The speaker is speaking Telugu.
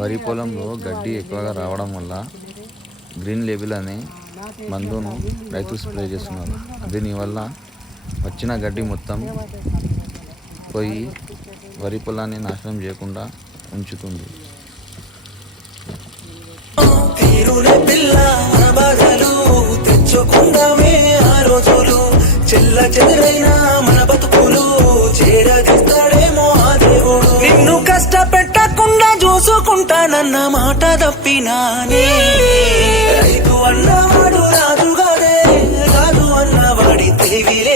వరి పొలంలో గడ్డి ఎక్కువగా రావడం వల్ల గ్రీన్ లేబుల్ అనే మందును రైతులు స్ప్రే చేస్తున్నారు. దీనివల్ల వచ్చిన గడ్డి మొత్తం పోయి వరి పొలాన్ని నాశనం చేయకుండా ఉంచుతుంది. నిన్ను కష్టపెట్టకుండా చూసుకుంటానన్న మాట తప్పినానే. రైతు అన్నవాడు రాజుగానే, రాజు అన్నవాడి తెలివిలే.